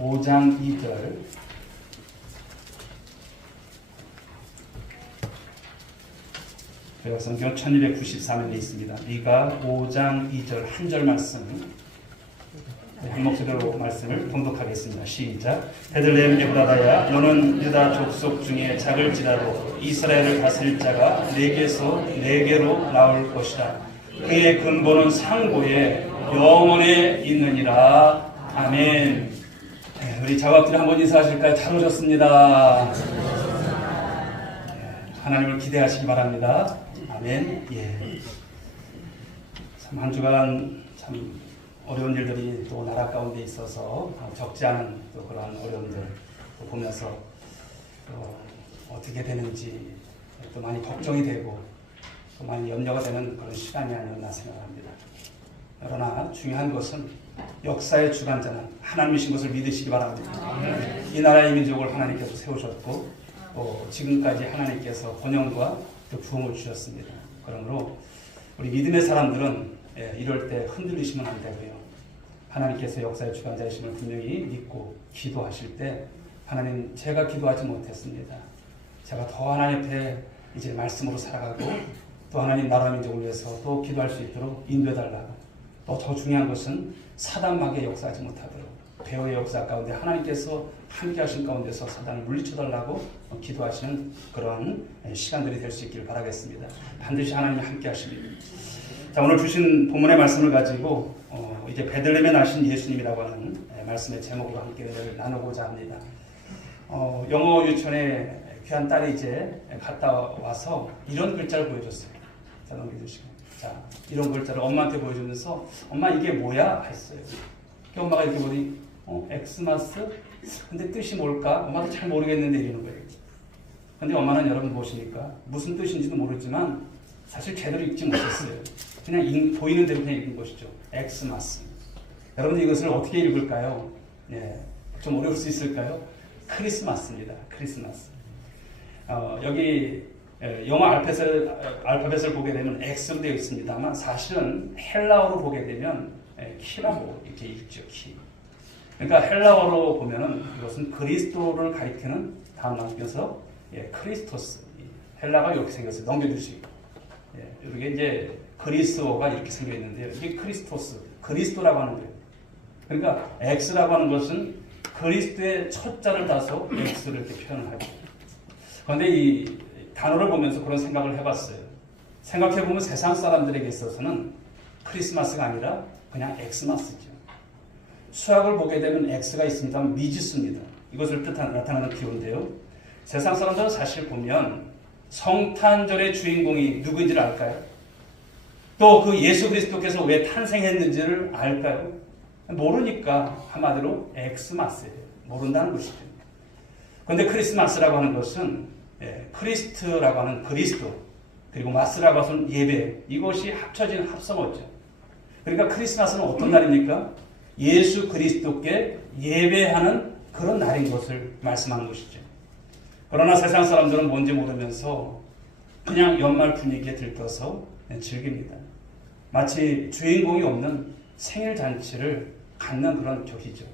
5장 2절. 성경 1294면에 있습니다. 미가 5장 2절 한 절 말씀, 한 목소리로 말씀을 봉독하겠습니다. 시작. 베들레헴 에브라다야, 너는 유다 족속 중에 작을지라도 이스라엘을 다스릴 자가 네게서 네게로 나올 것이다. 그의 근본은 상고에 영원에 있느니라. 아멘. 우리 작업들 한번 인사하실까요? 잘 오셨습니다. 하나님을 기대하시기 바랍니다. 아멘. 참 한 주간 참 어려운 일들이 또 나라 가운데 있어서 적지 않은 또 그러한 어려움들 또 보면서 또 어떻게 되는지 또 많이 걱정이 되고 또 많이 염려가 되는 그런 시간이 아니었나 생각합니다. 그러나 중요한 것은 역사의 주관자는 하나님이신 것을 믿으시기 바랍니다. 이 나라의 민족을 하나님께서 세우셨고 또 지금까지 하나님께서 번영과 또 부흥을 주셨습니다. 그러므로 우리 믿음의 사람들은 이럴 때 흔들리시면 안 되고요. 하나님께서 역사의 주관자이심을 분명히 믿고 기도하실 때 하나님, 제가 기도하지 못했습니다. 제가 더 하나님 앞에 이제 말씀으로 살아가고 또 하나님 나라 민족을 위해서 또 기도할 수 있도록 인도해달라고, 또 더 중요한 것은 사단마귀의 역사하지 못하도록 배후의 역사 가운데 하나님께서 함께 하신 가운데서 사단을 물리쳐달라고 기도하시는 그런 시간들이 될 수 있기를 바라겠습니다. 반드시 하나님이 함께 하십니다. 자, 오늘 주신 본문의 말씀을 가지고 이제 베들레헴에 나신 예수님이라고 하는 말씀의 제목으로 함께 나누고자 합니다. 영어 유치원에 귀한 딸이 이제 갔다 와서 이런 글자를 보여줬어요. 자, 넘겨주시고. 자, 이런 글자를 엄마한테 보여주면서 엄마 이게 뭐야? 했어요. 엄마가 이렇게 보니 엑스마스? 근데 뜻이 뭘까? 엄마도 잘 모르겠는데 이러는 거예요. 근데 엄마는 여러분 보시니까 무슨 뜻인지도 모르지만 사실 제대로 읽지 못했어요. 그냥 보이는 대로 그냥 읽은 것이죠. 엑스마스. 여러분 이것을 어떻게 읽을까요? 좀 어려울 수 있을까요? 크리스마스입니다. 크리스마스. 여기 영어 알파벳을 보게 되면 X로 되어 있습니다만 사실은 헬라어로 보게 되면 키라고 이렇게 읽죠. 키. 그러니까 헬라어로 보면은 이것은 그리스도를 가리키는 단어여서 크리스토스. 헬라가 이렇게 생겼어요. 넘겨주시고. 이게 이제 그리스도가 이렇게 생겨 있는데요. 이게 크리스토스, 그리스도라고 하는 거예요. 그러니까 X라고 하는 것은 그리스도의 첫 자를 따서 X를 이렇게 표현을 하죠. 그런데 이 단어를 보면서 그런 생각을 해봤어요. 생각해보면 세상 사람들에게 있어서는 크리스마스가 아니라 그냥 엑스마스죠. 수학을 보게 되면 X가 있습니다만 미지수입니다. 이것을 나타나는 기호인데요. 세상 사람들은 사실 보면 성탄절의 주인공이 누구인지를 알까요? 또 그 예수 그리스도께서 왜 탄생했는지를 알까요? 모르니까 한마디로 엑스마스예요. 모른다는 것이죠. 그런데 크리스마스라고 하는 것은 크리스트라고 하는 그리스도, 그리고 마스라고 하는 예배, 이것이 합쳐진 합성어죠. 그러니까 크리스마스는 어떤 날입니까? 예수 그리스도께 예배하는 그런 날인 것을 말씀하는 것이죠. 그러나 세상 사람들은 뭔지 모르면서 그냥 연말 분위기에 들떠서 즐깁니다. 마치 주인공이 없는 생일 잔치를 갖는 그런 격이죠.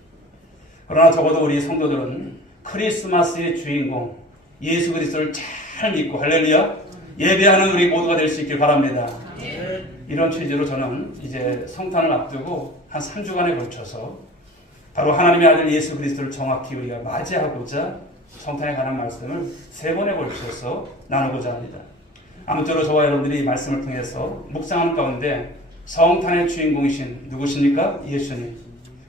그러나 적어도 우리 성도들은 크리스마스의 주인공 예수 그리스도를 잘 믿고 할렐루야 예배하는 우리 모두가 될 수 있길 바랍니다. 이런 취지로 저는 이제 성탄을 앞두고 한 3주간에 걸쳐서 바로 하나님의 아들 예수 그리스도를 정확히 우리가 맞이하고자 성탄에 관한 말씀을 3번에 걸쳐서 나누고자 합니다. 아무쪼록 저와 여러분들이 이 말씀을 통해서 묵상하는 가운데 성탄의 주인공이신 누구십니까? 예수님.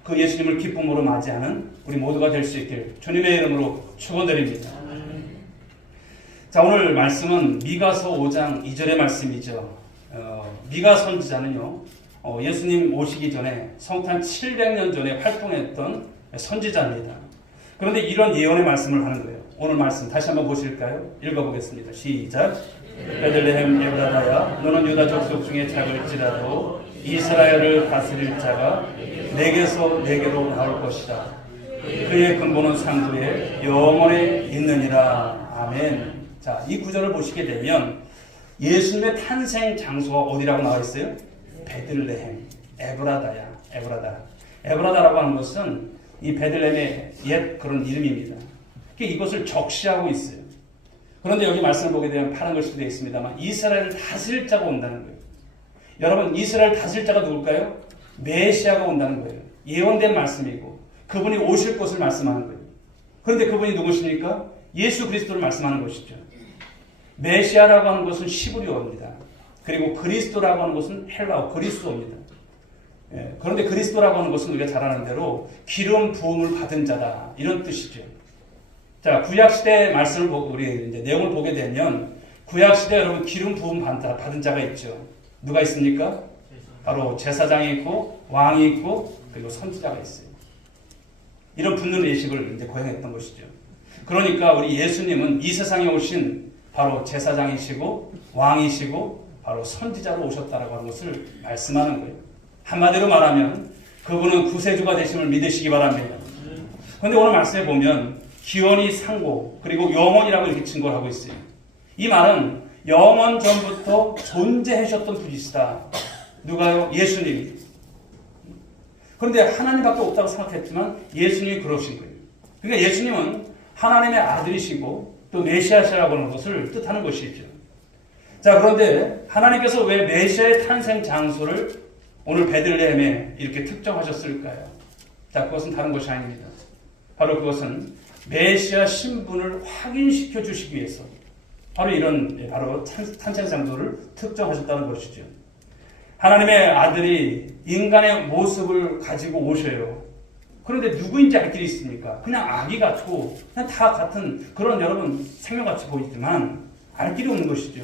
그 예수님을 기쁨으로 맞이하는 우리 모두가 될 수 있길 주님의 이름으로 축원드립니다. 자, 오늘 말씀은 미가서 5장 2절의 말씀이죠. 미가 선지자는요, 예수님 오시기 전에 성탄 700년 전에 활동했던 선지자입니다. 그런데 이런 예언의 말씀을 하는 거예요. 오늘 말씀 다시 한번 보실까요? 읽어보겠습니다. 시작. 베들레헴 에브라다야, 너는 유다 족속 중에 작을지라도 이스라엘을 다스릴 자가 내게서 내게로 나올 것이다. 그의 근본은 상주에 영원에 있느니라. 아멘. 자, 이 구절을 보시게 되면 예수님의 탄생 장소가 어디라고 나와 있어요? 베들레헴, 에브라다야, 에브라다. 에브라다라고 하는 것은 이 베들레헴의 옛 그런 이름입니다. 이것을 적시하고 있어요. 그런데 여기 말씀을 보게 되면 파란 글씨도 되어 있습니다만 이스라엘을 다스릴 자가 온다는 거예요. 여러분, 이스라엘 다스릴 자가 누굴까요? 메시아가 온다는 거예요. 예언된 말씀이고 그분이 오실 것을 말씀하는 거예요. 그런데 그분이 누구십니까? 예수 그리스도를 말씀하는 것이죠. 메시아라고 하는 것은 시브리어입니다. 그리고 그리스도라고 하는 것은 헬라어 그리스도입니다. 그런데 그리스도라고 하는 것은 우리가 잘 아는 대로 기름 부음을 받은 자다, 이런 뜻이죠. 자, 구약시대 말씀을 보고 우리 이제 내용을 보게 되면 구약시대 여러분 기름 부음 받은 자가 있죠. 누가 있습니까? 바로 제사장이 있고 왕이 있고 그리고 선지자가 있어요. 이런 붙는 예식을 이제 거행했던 것이죠. 그러니까 우리 예수님은 이 세상에 오신 바로 제사장이시고 왕이시고 바로 선지자로 오셨다라고 하는 것을 말씀하는 거예요. 한마디로 말하면 그분은 구세주가 되심을 믿으시기 바랍니다. 그런데 오늘 말씀에 보면 기원이 상고 그리고 영원이라고 이렇게 증거를 하고 있어요. 이 말은 영원 전부터 존재하셨던 분이시다. 누가요? 예수님이. 그런데 하나님밖에 없다고 생각했지만 예수님이 그러신 거예요. 그러니까 예수님은 하나님의 아들이시고 또 메시아시라고 하는 것을 뜻하는 것이죠. 자, 그런데 하나님께서 왜 메시아의 탄생 장소를 오늘 베들레헴에 이렇게 특정하셨을까요? 자, 그것은 다른 것이 아닙니다. 바로 그것은 메시아 신분을 확인시켜 주시기 위해서 바로 이런 바로 탄생 장소를 특정하셨다는 것이죠. 하나님의 아들이 인간의 모습을 가지고 오셔요. 그런데 누구인지 알 길이 있습니까? 그냥 아기 같고 그냥 다 같은 그런 여러분 생명같이 보이지만 알 길이 없는 것이죠.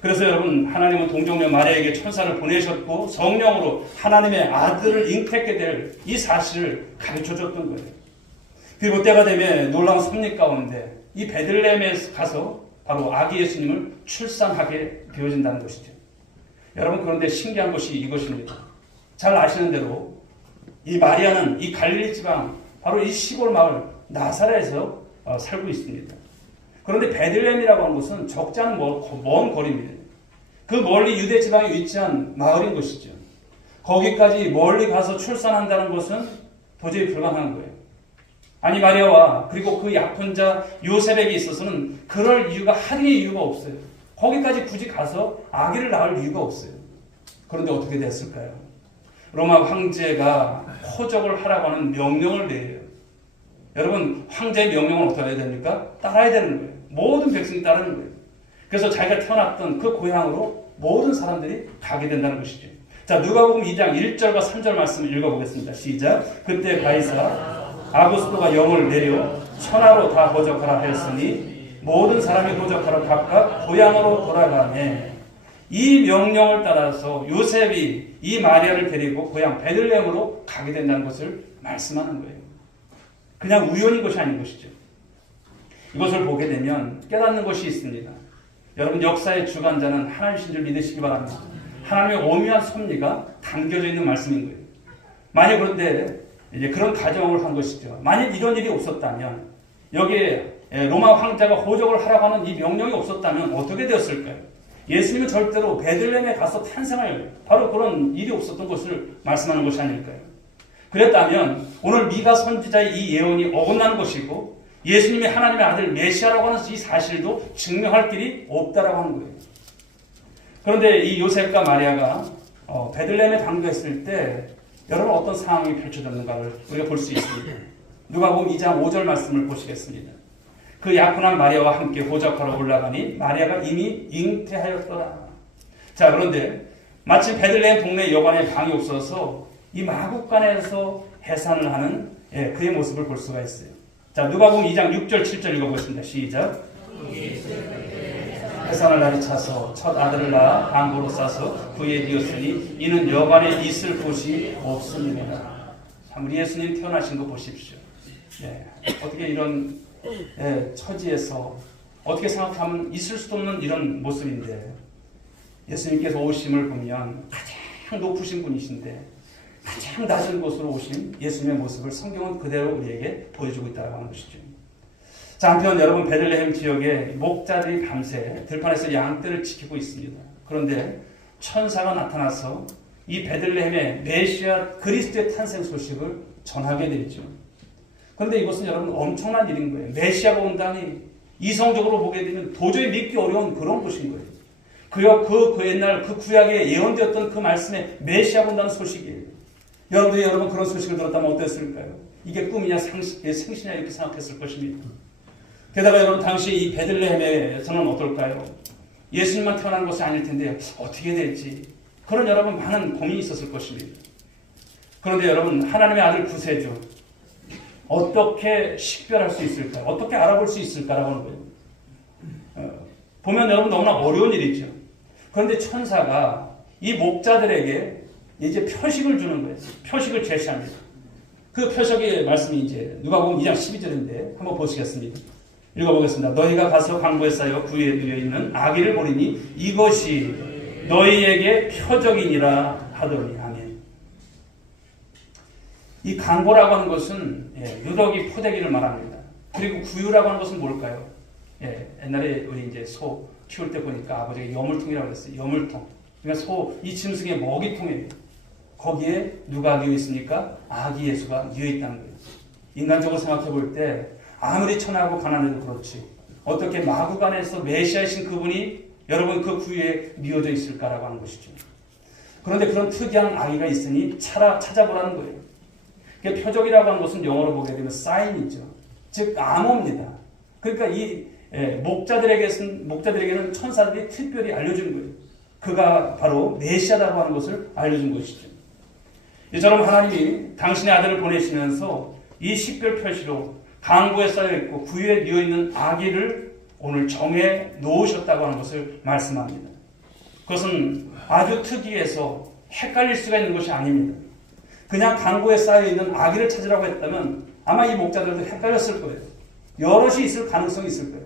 그래서 여러분 하나님은 동정녀 마리아에게 천사를 보내셨고 성령으로 하나님의 아들을 잉태하게 될 이 사실을 가르쳐줬던 거예요. 그리고 때가 되면 놀라운 섭리 가운데 이 베들레헴에 가서 바로 아기 예수님을 출산하게 되어진다는 것이죠. 여러분, 그런데 신기한 것이 이것입니다. 잘 아시는 대로 이 마리아는 이 갈릴리 지방 바로 이 시골 마을 나사렛에서 살고 있습니다. 그런데 베들레헴이라고 하는 것은 적지 않은 먼 거리입니다. 그 멀리 유대 지방에 위치한 마을인 것이죠. 거기까지 멀리 가서 출산한다는 것은 도저히 불가능한 거예요. 아니 마리아와 그리고 그 약혼자 요셉에게 있어서는 그럴 이유가 하루의 이유가 없어요. 거기까지 굳이 가서 아기를 낳을 이유가 없어요. 그런데 어떻게 됐을까요? 로마 황제가 호적을 하라고 하는 명령을 내려요. 여러분, 황제의 명령을 어떻게 해야 됩니까? 따라야 되는 거예요. 모든 백성이 따르는 거예요. 그래서 자기가 태어났던 그 고향으로 모든 사람들이 가게 된다는 것이죠. 자, 누가복음 2장 1절과 3절 말씀을 읽어보겠습니다. 시작. 그때 가이사 아구스토가 영을 내려 천하로 다 도적하라 하였으니 모든 사람이 도적하러 각각 고향으로 돌아가매 이 명령을 따라서 요셉이 이 마리아를 데리고 고향 베들레헴으로 가게 된다는 것을 말씀하는 거예요. 그냥 우연인 것이 아닌 것이죠. 이것을 보게 되면 깨닫는 것이 있습니다. 여러분, 역사의 주관자는 하나님이신 줄 믿으시기 바랍니다. 하나님의 오묘한 섭리가 담겨져 있는 말씀인 거예요. 만약 그런데 이제 그런 가정을 한 것이죠. 만약 이런 일이 없었다면, 여기에 로마 황제가 호적을 하라고 하는 이 명령이 없었다면 어떻게 되었을까요? 예수님은 절대로 베들레헴에 가서 탄생할 바로 그런 일이 없었던 것을 말씀하는 것이 아닐까요? 그랬다면 오늘 미가 선지자의 이 예언이 어긋난 것이고 예수님이 하나님의 아들 메시아라고 하는 이 사실도 증명할 길이 없다라고 하는 거예요. 그런데 이 요셉과 마리아가 베들레헴에 당도했을 때 여러분 어떤 상황이 펼쳐졌는가를 우리가 볼 수 있습니다. 누가복음 2장 5절 말씀을 보시겠습니다. 그 약혼한 마리아와 함께 호적하러 올라가니 마리아가 이미 잉태하였더라. 자, 그런데 마침 베들레헴 동네 여관에 방이 없어서 이 마국간에서 해산을 하는 그의 모습을 볼 수가 있어요. 자, 누가복음 2장 6절 7절 읽어보겠습니다. 시작. 해산을 날이 차서 첫 아들을 낳아 방보로 싸서 부에 뒤었으니 이는 여관에 있을 곳이 없습니다. 참, 우리 예수님 태어나신 거 보십시오. 어떻게 이런 처지에서 어떻게 생각하면 있을 수도 없는 이런 모습인데 예수님께서 오심을 보면 가장 높으신 분이신데 가장 낮은 곳으로 오신 예수님의 모습을 성경은 그대로 우리에게 보여주고 있다고 하는 것이죠. 자, 한편 여러분 베들레헴 지역에 목자들이 밤새 들판에서 양떼를 지키고 있습니다. 그런데 천사가 나타나서 이 베들레헴의 메시아 그리스도의 탄생 소식을 전하게 되죠. 그런데 이것은 여러분 엄청난 일인 거예요. 메시아가 온다니 이성적으로 보게 되면 도저히 믿기 어려운 그런 것인 거예요. 그 옛날 그 구약에 예언되었던 그 말씀에 메시아가 온다는 소식이에요. 여러분 그런 소식을 들었다면 어땠을까요? 이게 꿈이냐 생시냐 이렇게 생각했을 것입니다. 게다가 여러분 당시 이 베들레헴에서는 어떨까요? 예수님만 태어난 것이 아닐 텐데 어떻게 될지 그런 여러분 많은 고민이 있었을 것입니다. 그런데 여러분 하나님의 아들 구세주 어떻게 식별할 수 있을까? 어떻게 알아볼 수 있을까라고 하는 거예요. 보면 여러분 너무나 어려운 일이죠. 그런데 천사가 이 목자들에게 이제 표식을 주는 거예요. 표식을 제시합니다. 그 표식의 말씀이 이제 누가복음 2장 12절인데 한번 보시겠습니다. 읽어보겠습니다. 너희가 가서 강보에 쌓여 구유에 누워 있는 아기를 보리니 이것이 너희에게 표적이니라 하더니 아멘. 이 강보라고 하는 것은 누더기 포대기를 말합니다. 그리고 구유라고 하는 것은 뭘까요? 옛날에 우리 이제 소 키울 때 보니까 아버지가 여물통이라고 했어요. 여물통. 그러니까 이 짐승의 먹이통이에요. 거기에 누가 누워 있습니까? 아기 예수가 누워 있다는 거예요. 인간적으로 생각해 볼 때 아무리 천하고 가난해도 그렇지 어떻게 마구간에서 메시아이신 그분이 여러분 그 구유에 누워져 있을까라고 하는 것이죠. 그런데 그런 특이한 아기가 있으니 찾아보라는 거예요. 그러니까 표적이라고 하는 것은 영어로 보게 되면 사인이죠. 즉 암호입니다. 그러니까 이 목자들에게는 천사들이 특별히 알려준 거예요. 그가 바로 메시아라고 하는 것을 알려준 것이죠. 이처럼 하나님이 당신의 아들을 보내시면서 이 식별 표시로 강보에 쌓여있고 구유에 누워있는 아기를 오늘 정해 놓으셨다고 하는 것을 말씀합니다. 그것은 아주 특이해서 헷갈릴 수가 있는 것이 아닙니다. 그냥 강보에 쌓여있는 아기를 찾으라고 했다면 아마 이 목자들도 헷갈렸을 거예요. 여럿이 있을 가능성이 있을 거예요.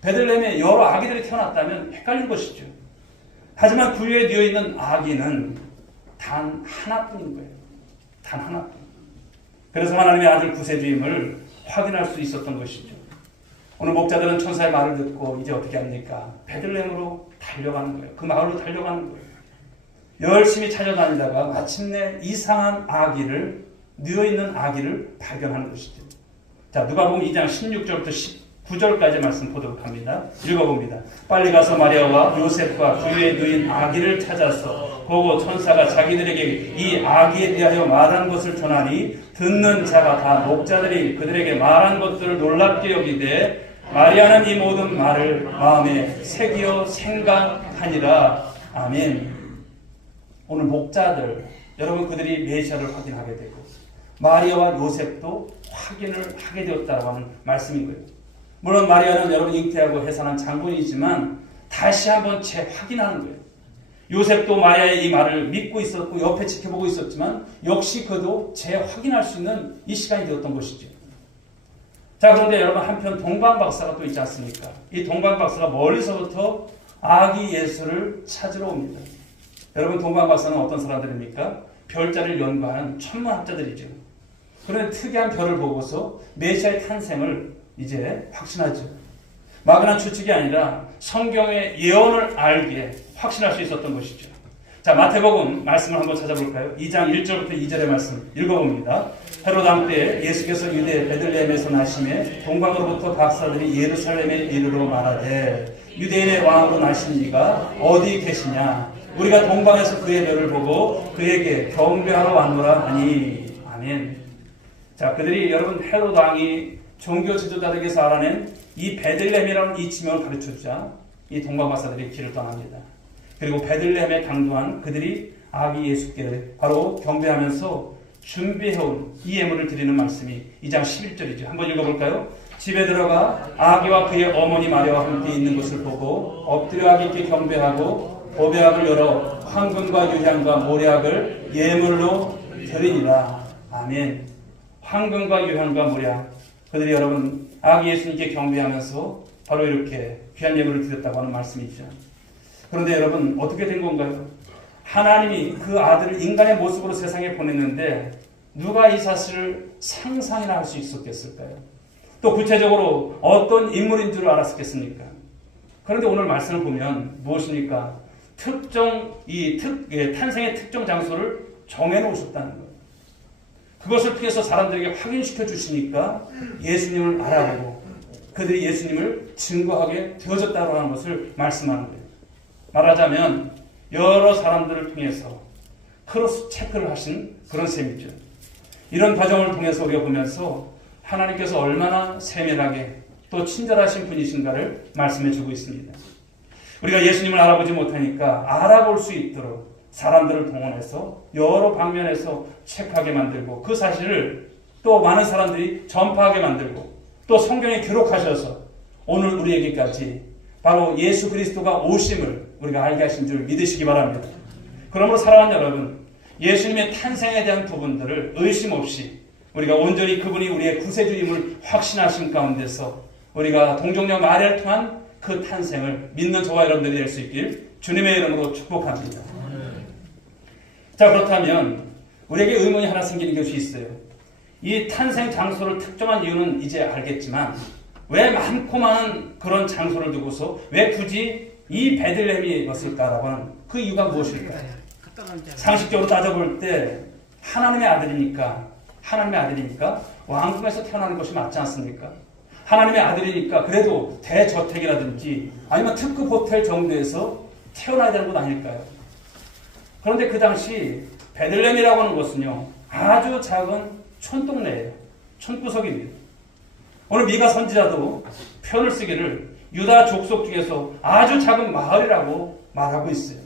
베들레헴에 여러 아기들이 태어났다면 헷갈린 것이죠. 하지만 구유에 누워있는 아기는 단 하나뿐인 거예요. 단 하나뿐. 그래서 하나님의 아들 구세주임을 확인할 수 있었던 것이죠. 오늘 목자들은 천사의 말을 듣고 이제 어떻게 합니까? 베들레헴으로 달려가는 거예요. 그 마을로 달려가는 거예요. 열심히 찾아다니다가 마침내 이상한 아기를 누워있는 아기를 발견하는 것이죠. 자, 누가복음 2장 16절부터 19절까지 말씀 보도록 합니다. 읽어봅니다. 빨리 가서 마리아와 요셉과 구유에 누인 아기를 찾아서 보고 천사가 자기들에게 이 아기에 대하여 말한 것을 전하니 듣는 자가 다 목자들이 그들에게 말한 것들을 놀랍게 여기되 마리아는 이 모든 말을 마음에 새기어 생각하니라. 아멘. 오늘 목자들 여러분 그들이 메시아를 확인하게 되고 마리아와 요셉도 확인을 하게 되었다고 하는 말씀인 거예요. 물론 마리아는 여러분 잉태하고 해산한 장본이지만 다시 한번 재확인하는 거예요. 요셉도 마리아의 이 말을 믿고 있었고 옆에 지켜보고 있었지만 역시 그도 재확인할 수 있는 이 시간이 되었던 것이죠. 자, 그런데 여러분 한편 동방 박사가 또 있지 않습니까? 이 동방 박사가 멀리서부터 아기 예수를 찾으러 옵니다. 여러분 동방 박사는 어떤 사람들입니까? 별자리를 연구하는 천문학자들이죠. 그런데 특이한 별을 보고서 메시아의 탄생을 이제 확신하죠. 막연한 추측이 아니라 성경의 예언을 알기에 확신할 수 있었던 것이죠. 자, 마태복음 말씀을 한번 찾아볼까요? 2장 1절부터 2절의 말씀 읽어봅니다. 헤롯 왕 때 예수께서 유대 베들레헴에서 나심에 동방으로부터 박사들이 예루살렘에 이르러 말하되 유대인의 왕으로 나신 이가 어디 계시냐? 우리가 동방에서 그의 별을 보고 그에게 경배하러 왔노라 하니. 아멘. 자, 그들이 여러분 헤롯 왕이 종교 지도자들에게서 알아낸 이 베들레헴이라는 이 지명을 가르쳐주자 이 동방 박사들이 길을 떠납니다. 그리고 베들레헴에 당도한 그들이 아기 예수께 바로 경배하면서 준비해온 이 예물을 드리는 말씀이 2장 11절이죠. 한번 읽어볼까요? 집에 들어가 아기와 그의 어머니 마리아와 함께 있는 것을 보고 엎드려 아기께 경배하고 보배악을 열어 황금과 유향과 모략을 예물로 드리니라. 아멘. 황금과 유향과 모략, 그들이 여러분 아기 예수님께 경배하면서 바로 이렇게 귀한 예물을 드렸다고 하는 말씀이죠. 그런데 여러분 어떻게 된 건가요? 하나님이 그 아들을 인간의 모습으로 세상에 보냈는데 누가 이 사실을 상상이나 할 수 있었겠을까요? 또 구체적으로 어떤 인물인 줄 알았겠습니까? 그런데 오늘 말씀을 보면 무엇입니까? 탄생의 특정 장소를 정해 놓으셨다는 거예요. 그것을 통해서 사람들에게 확인시켜 주시니까 예수님을 알아보고 그들이 예수님을 증거하게 되어졌다고 하는 것을 말씀하는 거예요. 말하자면 여러 사람들을 통해서 크로스 체크를 하신 그런 셈이죠. 이런 과정을 통해서 우리가 보면서 하나님께서 얼마나 세밀하게 또 친절하신 분이신가를 말씀해 주고 있습니다. 우리가 예수님을 알아보지 못하니까 알아볼 수 있도록 사람들을 동원해서 여러 방면에서 체크하게 만들고 그 사실을 또 많은 사람들이 전파하게 만들고 또 성경에 기록하셔서 오늘 우리에게까지 바로 예수 그리스도가 오심을 우리가 알게 하신 줄 믿으시기 바랍니다. 그러므로 사랑하는 여러분, 예수님의 탄생에 대한 부분들을 의심 없이 우리가 온전히 그분이 우리의 구세주임을 확신하신 가운데서 우리가 동정녀 마리아를 통한 그 탄생을 믿는 저와 여러분들이 될 수 있길 주님의 이름으로 축복합니다. 자, 그렇다면 우리에게 의문이 하나 생기는 것이 있어요. 이 탄생 장소를 특정한 이유는 이제 알겠지만 왜 많고 많은 그런 장소를 두고서 왜 굳이 이 베들레헴이었을까라고 하는 그 이유가 무엇일까요? 상식적으로 따져볼 때 하나님의 아들이니까 왕궁에서 태어나는 것이 맞지 않습니까? 하나님의 아들이니까 그래도 대저택이라든지 아니면 특급 호텔 정도에서 태어나야 되는 것 아닐까요? 그런데 그 당시 베들레헴이라고 하는 것은요, 아주 작은 촌동네예요. 촌구석입니다. 오늘 미가 선지자도 표현을 쓰기를 유다 족속 중에서 아주 작은 마을이라고 말하고 있어요.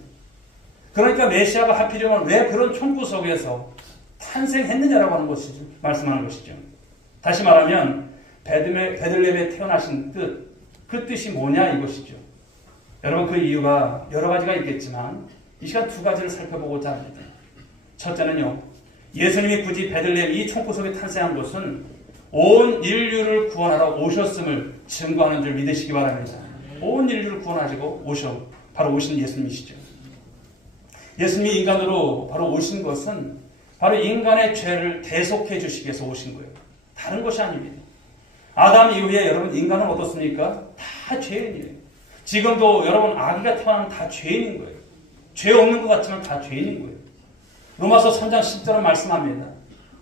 그러니까 메시아가 하필이면 왜 그런 촌구석에서 탄생했느냐라고 하는 것이죠. 말씀하는 것이죠. 다시 말하면 베들레헴에 태어나신 뜻, 그 뜻이 뭐냐 이것이죠. 여러분, 그 이유가 여러 가지가 있겠지만 이 시간 두 가지를 살펴보고자 합니다. 첫째는요, 예수님이 굳이 베들레헴 이 촌구석에 탄생한 것은 온 인류를 구원하러 오셨음을 증거하는 줄 믿으시기 바랍니다. 온 인류를 구원하시고 바로 오신 예수님이시죠. 예수님이 인간으로 바로 오신 것은 바로 인간의 죄를 대속해 주시기 위해서 오신 거예요. 다른 것이 아닙니다. 아담 이후에 여러분 인간은 어떻습니까? 다 죄인이에요. 지금도 여러분 아기가 태어나면 다 죄인인 거예요. 죄 없는 것 같지만 다 죄인인 거예요. 로마서 3장 10절은 말씀합니다.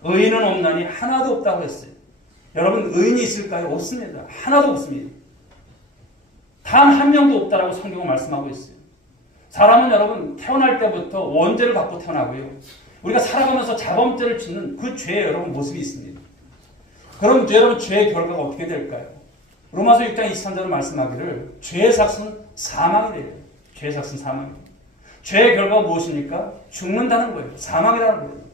의인은 없나니 하나도 없다고 했어요. 여러분 의인이 있을까요? 없습니다. 하나도 없습니다. 단 한 명도 없다라고 성경은 말씀하고 있어요. 사람은 여러분 태어날 때부터 원죄를 갖고 태어나고요. 우리가 살아가면서 자범죄를 짓는 그 죄의 여러분 모습이 있습니다. 그럼 여러분 죄의 결과가 어떻게 될까요? 로마서 6장 23절은 말씀하기를 죄의 삭은 사망이래요. 죄의 삭은 사망이에요. 죄의 결과가 무엇입니까? 죽는다는 거예요. 사망이라는 거예요.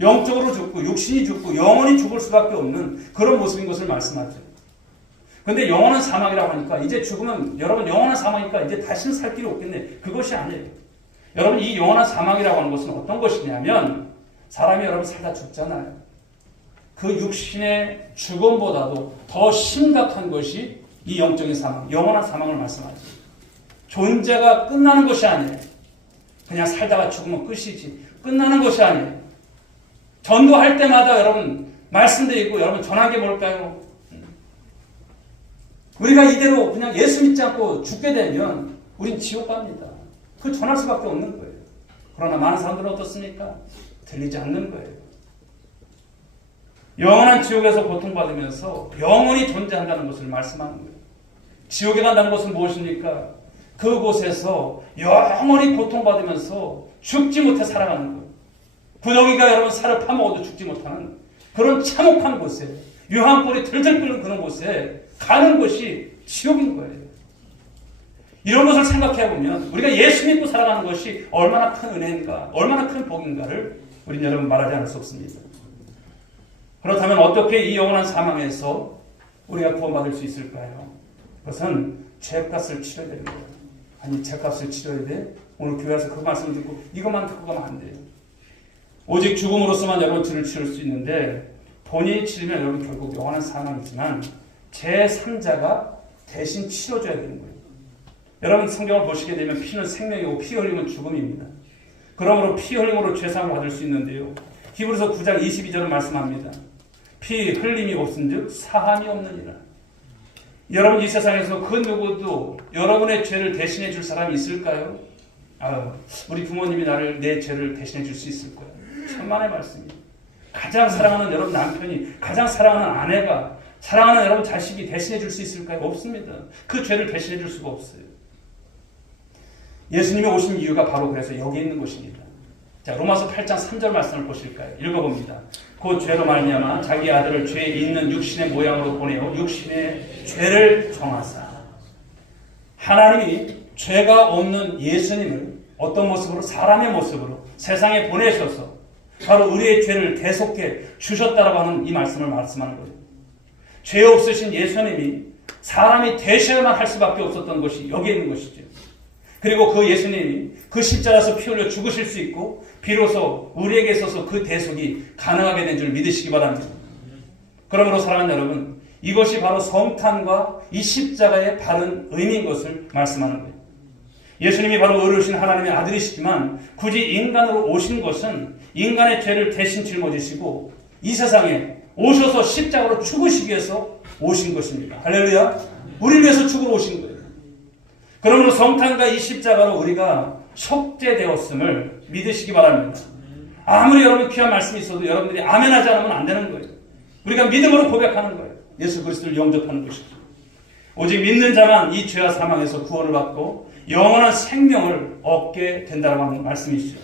영적으로 죽고 육신이 죽고 영원히 죽을 수밖에 없는 그런 모습인 것을 말씀하죠. 그런데 영원한 사망이라고 하니까 이제 죽으면 여러분 영원한 사망이니까 이제 다시는 살 길이 없겠네. 그것이 아니에요. 여러분 이 영원한 사망이라고 하는 것은 어떤 것이냐면 사람이 여러분 살다 죽잖아요. 그 육신의 죽음보다도 더 심각한 것이 이 영적인 사망, 영원한 사망을 말씀하죠. 존재가 끝나는 것이 아니에요. 그냥 살다가 죽으면 끝이지. 끝나는 것이 아니에요. 전도할 때마다 여러분 말씀드리고 여러분 전한 게 뭘까요? 우리가 이대로 그냥 예수 믿지 않고 죽게 되면 우린 지옥 갑니다. 그걸 전할 수밖에 없는 거예요. 그러나 많은 사람들은 어떻습니까? 들리지 않는 거예요. 영원한 지옥에서 고통받으면서 영원히 존재한다는 것을 말씀하는 거예요. 지옥에 간다는 것은 무엇입니까? 그곳에서 영원히 고통받으면서 죽지 못해 살아가는 거예요. 구덩이가 여러분 살을 파먹어도 죽지 못하는 그런 참혹한 곳에 유황불이 들들 끓는 그런 곳에 가는 것이 지옥인 거예요. 이런 것을 생각해보면 우리가 예수 믿고 살아가는 것이 얼마나 큰 은혜인가, 얼마나 큰 복인가를 우리는 여러분 말하지 않을 수 없습니다. 그렇다면 어떻게 이 영원한 사망에서 우리가 구원받을 수 있을까요? 그것은 죄값을 치러야 되는 거예요. 아니, 죄값을 치러야 돼? 오늘 교회에서 그 말씀을 듣고 이것만 듣고 가면 안 돼요. 오직 죽음으로서만 여러분 죄를 치를 수 있는데 본인이 치르면 여러분 결국 영원한 사망이지만 제3자가 대신 치러줘야 되는 거예요. 여러분 성경을 보시게 되면 피는 생명이고 피 흘림은 죽음입니다. 그러므로 피 흘림으로 죄사함을 받을 수 있는데요. 히브리서 9장 22절은 말씀합니다. 피 흘림이 없은즉 사함이 없느니라. 여러분 이 세상에서 그 누구도 여러분의 죄를 대신해 줄 사람이 있을까요? 우리 부모님이 내 죄를 대신해 줄 수 있을 거예요. 천만의 말씀입니다. 가장 사랑하는 여러분 남편이, 가장 사랑하는 아내가, 사랑하는 여러분 자식이 대신해 줄 수 있을까요? 없습니다. 그 죄를 대신해 줄 수가 없어요. 예수님이 오신 이유가 바로 그래서 여기 있는 곳입니다. 자, 로마서 8장 3절 말씀을 보실까요? 읽어봅니다. 그 죄로 말미암아 자기 아들을 죄 있는 육신의 모양으로 보내어 육신의 죄를 정하사. 하나님이 죄가 없는 예수님을 어떤 모습으로? 사람의 모습으로 세상에 보내셔서 바로 우리의 죄를 대속해 주셨다라고 하는 이 말씀을 말씀하는 거예요. 죄 없으신 예수님이 사람이 되셔야만 할 수밖에 없었던 것이 여기 있는 것이죠. 그리고 그 예수님이 그 십자가에서 피 흘려 죽으실 수 있고 비로소 우리에게 있어서 그 대속이 가능하게 된 줄 믿으시기 바랍니다. 그러므로 사랑하는 여러분, 이것이 바로 성탄과 이 십자가의 바른 의미인 것을 말씀하는 거예요. 예수님이 바로 의로우신 하나님의 아들이시지만 굳이 인간으로 오신 것은 인간의 죄를 대신 짊어지시고 이 세상에 오셔서 십자가로 죽으시기 위해서 오신 것입니다. 할렐루야. 우리를 위해서 죽으러 오신 거예요. 그러므로 성탄과 이 십자가로 우리가 속죄되었음을 믿으시기 바랍니다. 아무리 여러분 귀한 말씀이 있어도 여러분들이 아멘하지 않으면 안 되는 거예요. 우리가 믿음으로 고백하는 거예요. 예수 그리스도를 영접하는 것이죠. 오직 믿는 자만 이 죄와 사망에서 구원을 받고 영원한 생명을 얻게 된다고 하는 말씀이시죠.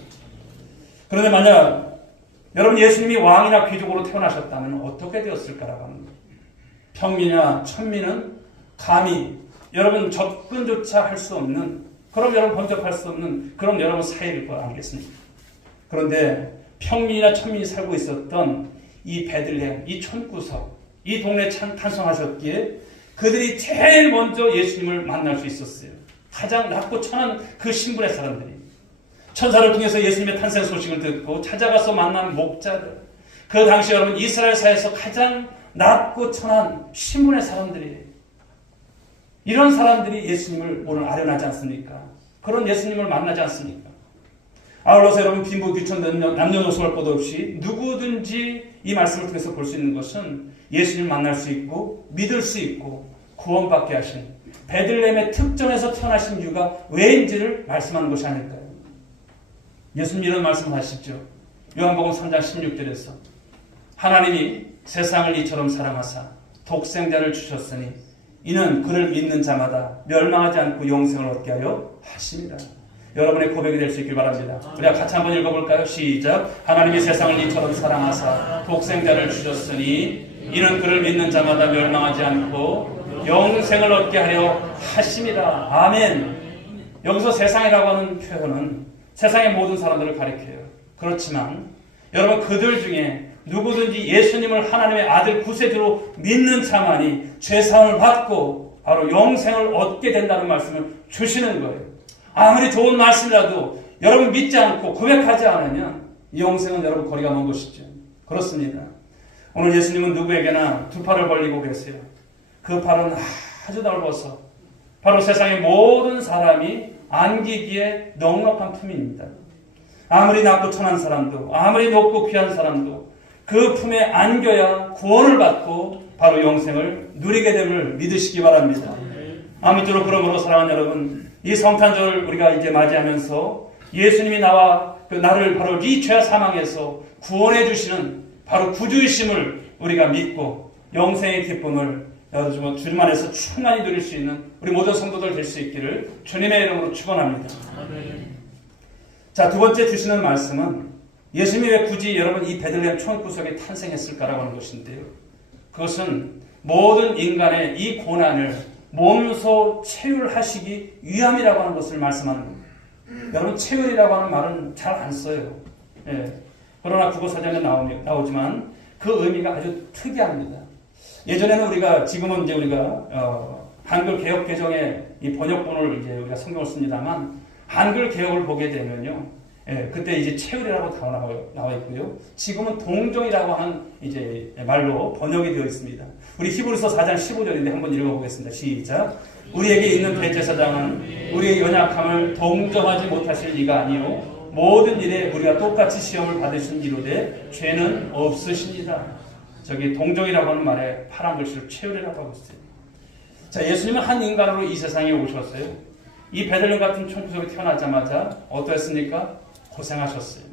그런데 만약 여러분 예수님이 왕이나 귀족으로 태어나셨다면 어떻게 되었을까라고 하는 거예요. 평민이나 천민은 감히 여러분 접근조차 할 수 없는, 그럼 여러분 범접할 수 없는 그런 여러분 사이일 거 아니겠습니까? 그런데 평민이나 천민이 살고 있었던 이 베들레헴, 이 촌구석, 이 동네에 탄생하셨기에 그들이 제일 먼저 예수님을 만날 수 있었어요. 가장 낮고 천한 그 신분의 사람들이 천사를 통해서 예수님의 탄생 소식을 듣고 찾아가서 만난 목자들, 그 당시 여러분 이스라엘 사회에서 가장 낮고 천한 신분의 사람들이, 이런 사람들이 예수님을 오늘 아련하지 않습니까? 그런 예수님을 만나지 않습니까? 아울러서 여러분 빈부귀천 남녀노소 할 것 없이 누구든지 이 말씀을 통해서 볼 수 있는 것은 예수님을 만날 수 있고 믿을 수 있고 구원받게 하신 베들레헴의 특정에서 태어나신 이유가 왜인지를 말씀하는 것이 아닐까요? 예수님 이런 말씀을 하시죠. 요한복음 3장 16절에서 하나님이 세상을 이처럼 사랑하사 독생자를 주셨으니 이는 그를 믿는 자마다 멸망하지 않고 영생을 얻게 하여 하십니다. 여러분의 고백이 될 수 있길 바랍니다. 우리가 같이 한번 읽어볼까요? 시작. 하나님이 세상을 이처럼 사랑하사 독생자를 주셨으니 이는 그를 믿는 자마다 멸망하지 않고 영생을 얻게 하려 하십니다. 아멘. 여기서 세상이라고 하는 표현은 세상의 모든 사람들을 가리켜요. 그렇지만 여러분 그들 중에 누구든지 예수님을 하나님의 아들 구세주로 믿는 자만이 죄사함을 받고 바로 영생을 얻게 된다는 말씀을 주시는 거예요. 아무리 좋은 말씀이라도 여러분 믿지 않고 고백하지 않으면 이 영생은 여러분 거리가 먼 것이죠. 그렇습니다. 오늘 예수님은 누구에게나 두 팔을 벌리고 계세요. 그 팔은 아주 넓어서 바로 세상의 모든 사람이 안기기에 넉넉한 품입니다. 아무리 낮고 천한 사람도 아무리 높고 귀한 사람도 그 품에 안겨야 구원을 받고 바로 영생을 누리게 됨을 믿으시기 바랍니다. 아무쪼록 그러므로 사랑하는 여러분, 이 성탄절 우리가 이제 맞이하면서 예수님이 나를 바로 이 죄와 사망에서 구원해 주시는 바로 구주이심을 우리가 믿고 영생의 기쁨을 주님 안에서 충만히 누릴 수 있는 우리 모든 성도들 될 수 있기를 주님의 이름으로 축원합니다. 자, 두 번째 주시는 말씀은 예수님이 왜 굳이 여러분 이 베들레헴 촌구석에 탄생했을까라고 하는 것인데요. 그것은 모든 인간의 이 고난을 몸소 체휼하시기 위함이라고 하는 것을 말씀하는 겁니다. 여러분 체휼이라고 하는 말은 잘 안 써요. 예. 그러나 국어사전에 나오지만 그 의미가 아주 특이합니다. 예전에는 지금은 이제 우리가 한글 개혁 개정의 이 번역본을 이제 우리가 성경을 씁니다만 한글 개혁을 보게 되면요. 예, 그때 이제 체휼이라고 나와 있고요. 지금은 동정이라고 하는 이제 말로 번역이 되어 있습니다. 우리 히브리서 4장 15절인데 한번 읽어보겠습니다. 시작. 우리에게 있는 대제사장은 우리의 연약함을 동정하지 못하실 이가 아니요 모든 일에 우리가 똑같이 시험을 받으신 이로되 죄는 없으십니다. 저기 동정이라고 하는 말에 파란 글씨로 체휼이라고 하고 있어요. 자, 예수님은 한 인간으로 이 세상에 오셨어요. 이 베들레헴 같은 촌구석에 태어나자마자 어떠했습니까? 고생하셨어요.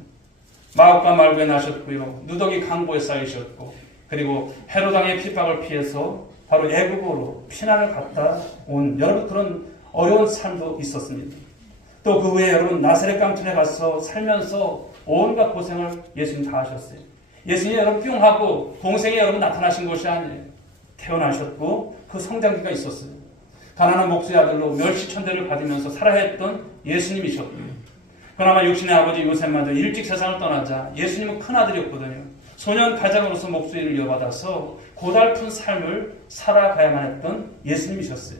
마옥과 말구에 나셨고요. 누더기 강보에 쌓이셨고, 그리고 헤로당의 핍박을 피해서 바로 애국으로 피난을 갔다 온 여러분 그런 어려운 삶도 있었습니다. 또 그 후에 여러분 나사렛 깡촌에 가서 살면서 온갖 고생을 예수님 다 하셨어요. 예수님이 여러분 뿅하고 공생에 여러분 나타나신 것이 아니에요. 태어나셨고 그 성장기가 있었어요. 가난한 목수의 아들로 멸시천대를 받으면서 살아야 했던 예수님이셨고요. 그나마 육신의 아버지 요셉마저 일찍 세상을 떠나자 예수님은 큰아들이었거든요. 소년 가장으로서 목수일을 이어받아서 고달픈 삶을 살아가야만 했던 예수님이셨어요.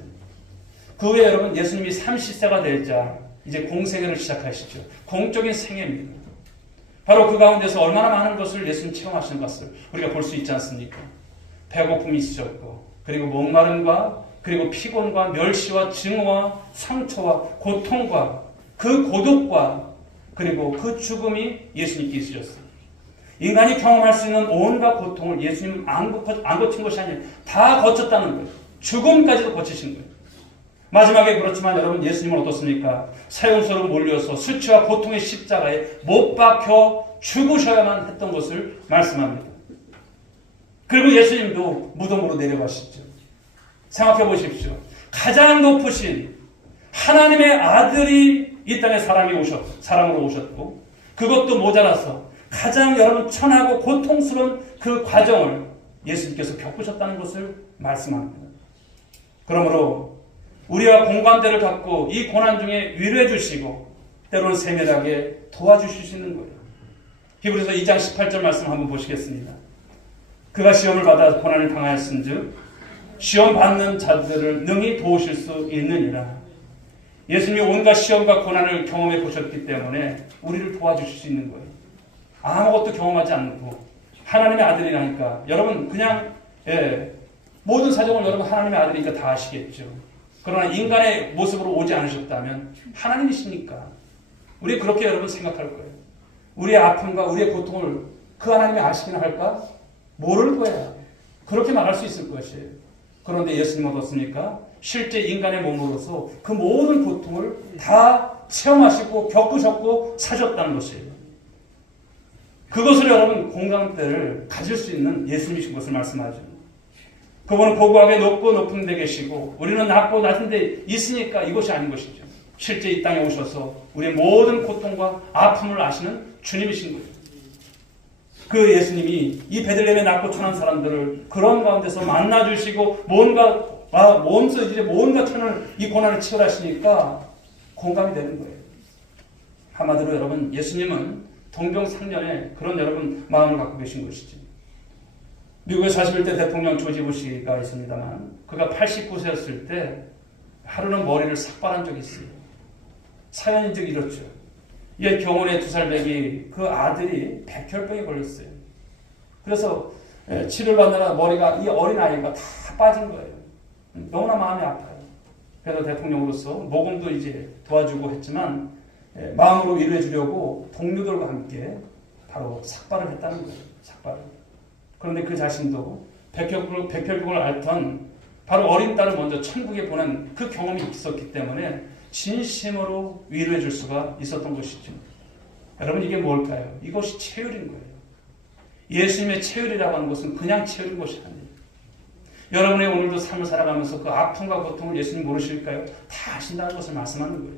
그 후에 여러분 예수님이 30세가 되자 이제 공생애를 시작하시죠. 공적인 생애입니다. 바로 그 가운데서 얼마나 많은 것을 예수님 체험하시는 것을 우리가 볼 수 있지 않습니까? 배고픔이 있으셨고, 그리고 목마름과 그리고 피곤과 멸시와 증오와 상처와 고통과 그 고독과 그리고 그 죽음이 예수님께 있으셨어요. 인간이 경험할 수 있는 온갖 고통을 예수님은 안 거친 것이 아니에요. 다 거쳤다는 거예요. 죽음까지도 거치신 거예요. 마지막에 그렇지만 여러분 예수님은 어떻습니까? 사형수로 몰려서 수치와 고통의 십자가에 못 박혀 죽으셔야만 했던 것을 말씀합니다. 그리고 예수님도 무덤으로 내려가시죠. 생각해 보십시오. 가장 높으신 하나님의 아들이 이 땅에 사람으로 오셨고, 그것도 모자라서 가장 여러분 천하고 고통스러운 그 과정을 예수님께서 겪으셨다는 것을 말씀합니다. 그러므로 우리와 공감대를 갖고 이 고난 중에 위로해 주시고 때로는 세밀하게 도와주실 수 있는 거예요. 히브리서 2장 18절 말씀 한번 보시겠습니다. 그가 시험을 받아 고난을 당하였은즉 시험 받는 자들을 능히 도우실 수 있느니라. 예수님이 온갖 시험과 고난을 경험해 보셨기 때문에 우리를 도와주실 수 있는 거예요. 아무것도 경험하지 않고 하나님의 아들이라니까 여러분 그냥 모든 사정을 여러분 하나님의 아들이니까 다 아시겠죠. 그러나 인간의 모습으로 오지 않으셨다면 하나님이시니까 우리 그렇게 여러분 생각할 거예요. 우리의 아픔과 우리의 고통을 그 하나님이 아시기나 할까? 모를 거야. 그렇게 말할 수 있을 것이에요. 그런데 예수님은 어떻습니까? 실제 인간의 몸으로서 그 모든 고통을 다 체험하시고 겪으셨고 사셨다는 것이에요. 그것을 여러분 공감대를 가질 수 있는 예수님이신 것을 말씀하죠. 그분은 고고하게 높고 높은 데 계시고 우리는 낮고 낮은 데 있으니까 이것이 아닌 것이죠. 실제 이 땅에 오셔서 우리의 모든 고통과 아픔을 아시는 주님이신 거예요. 그 예수님이 이 베들레헴에 낮고 천한 사람들을 그런 가운데서 만나주시고 몸소 이제 뭔가 천을 이 고난을 치열하시니까 공감이 되는 거예요. 한마디로 여러분 예수님은 동병상련의 그런 여러분 마음을 갖고 계신 것이죠. 미국의 41대 대통령 조지 부시가 있습니다만 그가 89세였을 때 하루는 머리를 삭발한 적이 있어요. 사연인 적이 이렇죠. 옛 경혼의 2살 배기 그 아들이 백혈병에 걸렸어요. 그래서 치료를 받느라 머리가 이 어린아이가 다 빠진 거예요. 너무나 마음이 아파요. 그래서 대통령으로서 모금도 이제 도와주고 했지만 마음으로 위로해 주려고 동료들과 함께 바로 삭발을 했다는 거예요. 삭발을. 그런데 그 자신도 백혈병을 앓던 바로 어린 딸을 먼저 천국에 보낸 그 경험이 있었기 때문에 진심으로 위로해 줄 수가 있었던 것이죠. 여러분 이게 뭘까요? 이것이 체혈인 거예요. 예수님의 체혈이라고 하는 것은 그냥 체혈인 것이 아니에요. 여러분의 오늘도 삶을 살아가면서 그 아픔과 고통을 예수님 모르실까요? 다 아신다는 것을 말씀하는 거예요.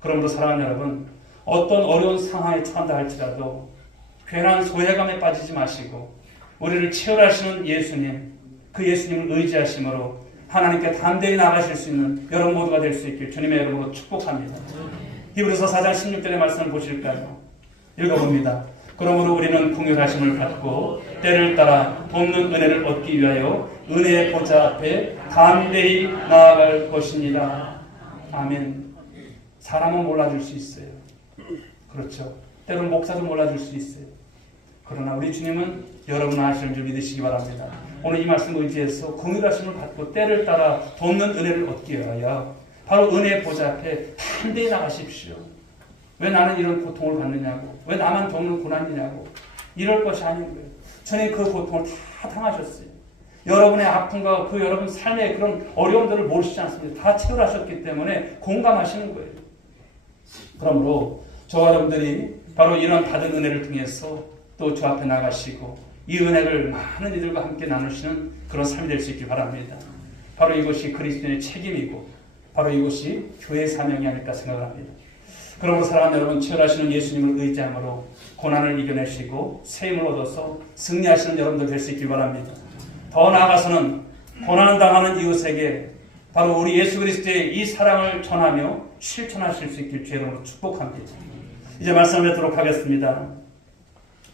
그러므로 사랑하는 여러분, 어떤 어려운 상황에 처한다 할지라도 괜한 소외감에 빠지지 마시고 우리를 체혈하시는 예수님, 그 예수님을 의지하심으로 하나님께 담대히 나가실 수 있는 여러분 모두가 될 수 있길 주님의 이름으로 축복합니다. 히브리서 4장 16절의 말씀을 보실까요? 읽어봅니다. 그러므로 우리는 긍휼하심을 받고 때를 따라 돕는 은혜를 얻기 위하여 은혜의 보좌 앞에 담대히 나아갈 것입니다. 아멘. 사람은 몰라줄 수 있어요. 그렇죠. 때로는 목사도 몰라줄 수 있어요. 그러나 우리 주님은 여러분 아시는 줄 믿으시기 바랍니다. 오늘 이 말씀을 의지해서 긍휼하심을 받고 때를 따라 돕는 은혜를 얻기 위하여 바로 은혜의 보좌 앞에 담대히 나가십시오. 왜 나는 이런 고통을 받느냐고, 왜 나만 겪는 고난이냐고 이럴 것이 아닌 거예요. 주님 그 고통을 다 당하셨어요. 여러분의 아픔과 그 여러분 삶의 그런 어려움들을 모르시지 않습니다. 다 체결하셨기 때문에 공감하시는 거예요. 그러므로 저와 여러분들이 바로 이런 받은 은혜를 통해서 또 주 앞에 나가시고 이 은혜를 많은 이들과 함께 나누시는 그런 삶이 될 수 있길 바랍니다. 바로 이것이 그리스도인의 책임이고 바로 이것이 교회의 사명이 아닐까 생각을 합니다. 그러므로 사랑하는 여러분, 치열하시는 예수님을 의지함으로 고난을 이겨내시고 세임을 얻어서 승리하시는 여러분들 될 수 있길 바랍니다. 더 나아가서는 고난을 당하는 이웃에게 바로 우리 예수 그리스도의 이 사랑을 전하며 실천하실 수 있길 주의 이름으로 축복합니다. 이제 말씀을 뵙도록 하겠습니다.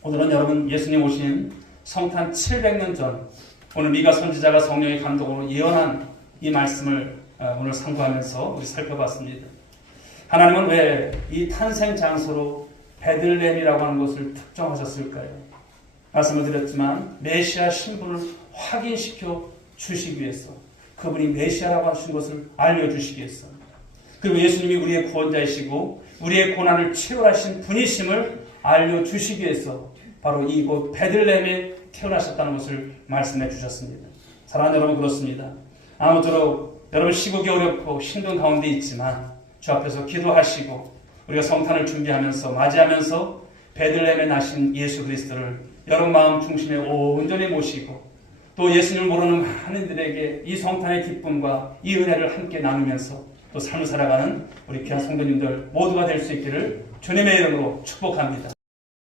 오늘은 여러분 예수님 오신 성탄 700년 전 오늘 미가 선지자가 성령의 감동으로 예언한 이 말씀을 오늘 상고하면서 우리 살펴봤습니다. 하나님은 왜 이 탄생 장소로 베들레헴이라고 하는 곳을 특정하셨을까요? 말씀을 드렸지만 메시아 신분을 확인시켜 주시기 위해서, 그분이 메시아라고 하신 것을 알려주시기 위해서, 그리고 예수님이 우리의 구원자이시고 우리의 고난을 치유하신 분이심을 알려주시기 위해서 바로 이곳 베들레헴에 태어나셨다는 것을 말씀해 주셨습니다. 사랑하는 여러분, 그렇습니다. 아무쪼록 여러분 시국이 어렵고 힘든 가운데 있지만 주 앞에서 기도하시고 우리가 성탄을 준비하면서 맞이하면서 베들레헴에 나신 예수 그리스도를 여러분 마음 중심에 온전히 모시고 또 예수님을 모르는 많은 이들에게 이 성탄의 기쁨과 이 은혜를 함께 나누면서 또 삶을 살아가는 우리 귀한 성도님들 모두가 될 수 있기를 주님의 이름으로 축복합니다.